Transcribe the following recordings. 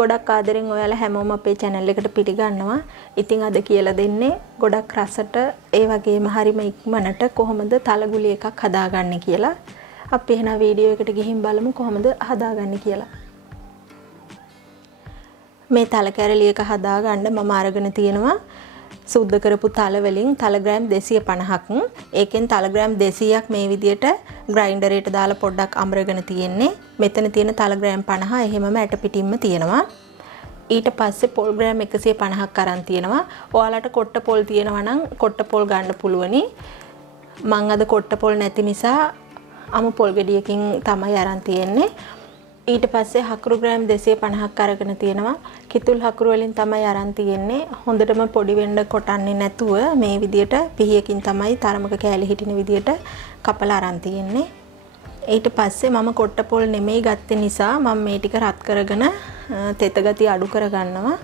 ගොඩක් ආදරෙන් ඔයාලා හැමෝම අපේ channel එකට පිළිගන්නවා. ඉතින් අද කියලා දෙන්නේ ගොඩක් රසට ඒ වගේම හරිම ඉක්මනට කොහොමද තලගුලි එකක් හදාගන්නේ කියලා. අපි එහෙනම් වීඩියෝ එකට ගිහින් බලමු කොහොමද හදාගන්නේ කියලා. මේ තල කැරලි එක හදාගන්න මම අරගෙන තියෙනවා සුද්ධ කරපු තල වලින් තල ග්‍රෑම් 250ක්. ඒකෙන් තල ග්‍රෑම් 200ක් මේ විදියට ග්‍රයින්ඩර් එකට දාලා පොඩ්ඩක් අමරගෙන තියෙන්නේ. මෙතන තියෙන තල ග්‍රෑම් 50 එහෙමම ඇට පිටින්ම තියෙනවා. ඊට පස්සේ පොල් ග්‍රෑම් 150ක් අරන් තියෙනවා. ඔයාලට කොට්ට පොල් තියෙනවා නම් කොට්ට පොල් ගන්න පුළුවනි. මං අද කොට්ට පොල් නැති නිසා අමු පොල් ගෙඩියකින් තමයි අරන් තියෙන්නේ. ඊට පස්සේ හකුරු ග්‍රෑම් 250ක් අරගෙන තියෙනවා. කිතුල් හකුරු වලින් තමයි අරන් තියෙන්නේ. හොඳටම පොඩි වෙන්න කොටන්නේ නැතුව මේ විදියට පිහියකින් තමයි තරමක කෑලි හිටින විදියට කපලා අරන් තියෙන්නේ. ඊට පස්සේ මම කොට්ට පොල් නෙමෙයි ගත්තේ නිසා මම මේ ටික රත් කරගෙන තෙත ගතිය අඩු කරගන්නවා.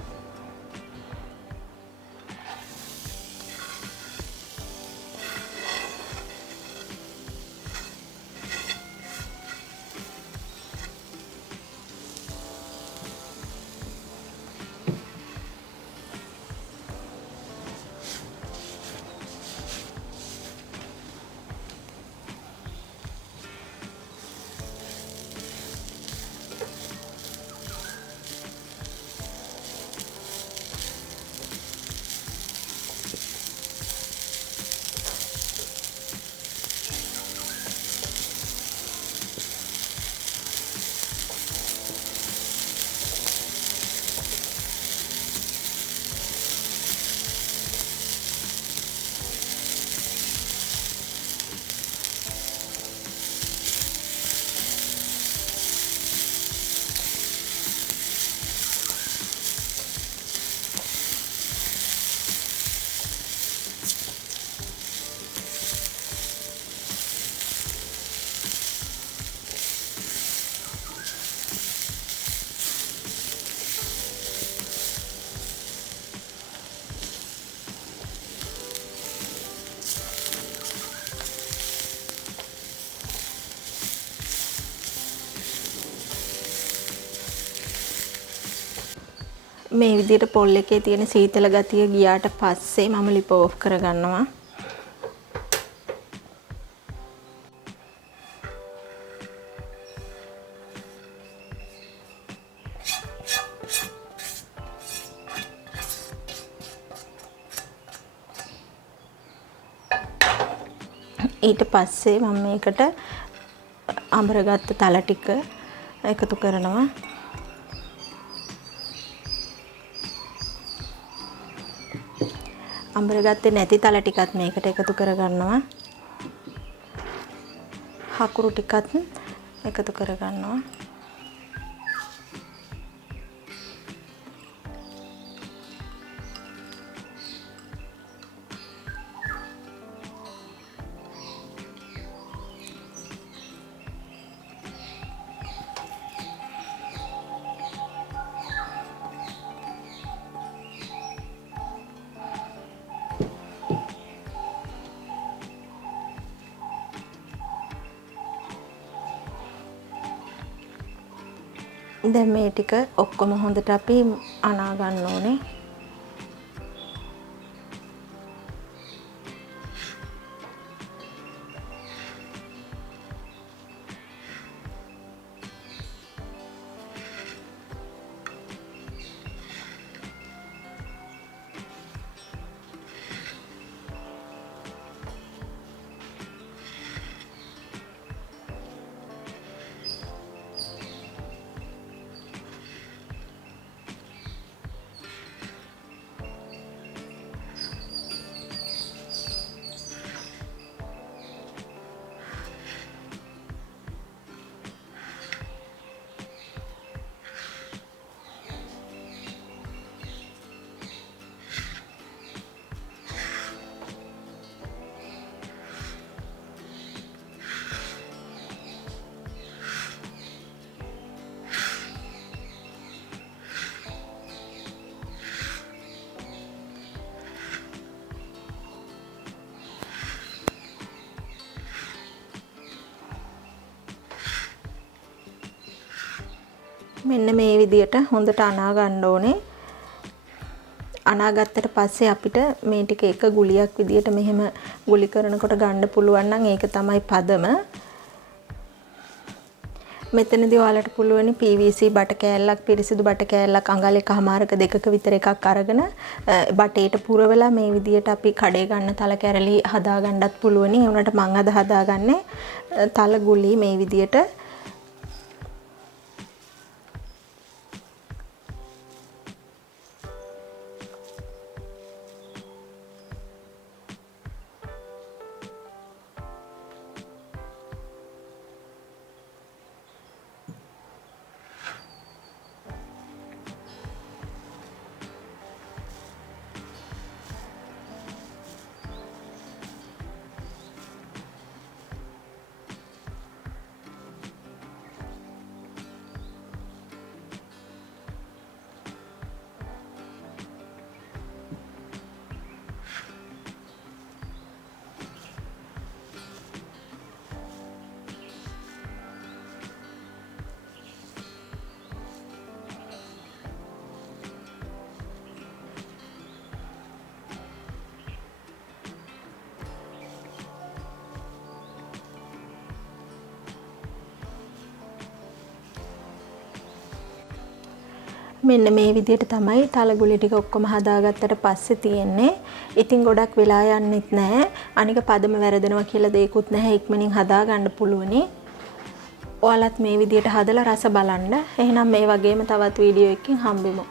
මේ විදිහට පොල් එකේ තියෙන සීතල ගතිය ගියාට පස්සේ මම ලිප ඕෆ් කරගන්නවා. ඊට පස්සේ මම මේකට අඹරගත්ත තල ටික එකතු කරනවා. අඹරගත්තේ නැති තල ටිකත් මේකට එකතු කරගන්නවා. හකුරු ටිකත් එකතු කරගන්නවා. දැන් මේ ටික ඔක්කොම හොඳට අපි අනා ගන්න ඕනේ. මෙන්න මේ විදියට හොඳට අනා ගන්න ඕනේ. අනාගත්තට පස්සේ අපිට මේ ටික එක ගුලියක් විදියට මෙහෙම ගුලි කරනකොට ගන්න පුළුවන් නම් ඒක තමයි පදම. මෙතනදී ඔයාලට පුළුවන් PVC බට කෑල්ලක් පිරිසිදු බට කෑල්ලක් අඟල් එකමාරක දෙකක විතර එකක් අරගෙන බටේට පුරවලා මේ විදියට අපි කඩේ ගන්න තල කැරලි හදා ගන්නත් පුළුවන්. ඒ වුණාට මම අද හදාගන්නේ තල ගුලි මේ විදියට. මෙන්න මේ විදිහට තමයි තල ගුලි ටික ඔක්කොම හදාගත්තට පස්සේ තියෙන්නේ. ඉතින් ගොඩක් වෙලා යන්නෙත් නැහැ. අනික පදම වැරදෙනවා කියලා දෙයක්වත් නැහැ. ඉක්මනින් හදා ගන්න පුළුවනි. ඔයාලත් මේ විදිහට හදලා රස බලන්න. එහෙනම් මේ වගේම තවත් වීඩියෝ එකකින් හම්බෙමු.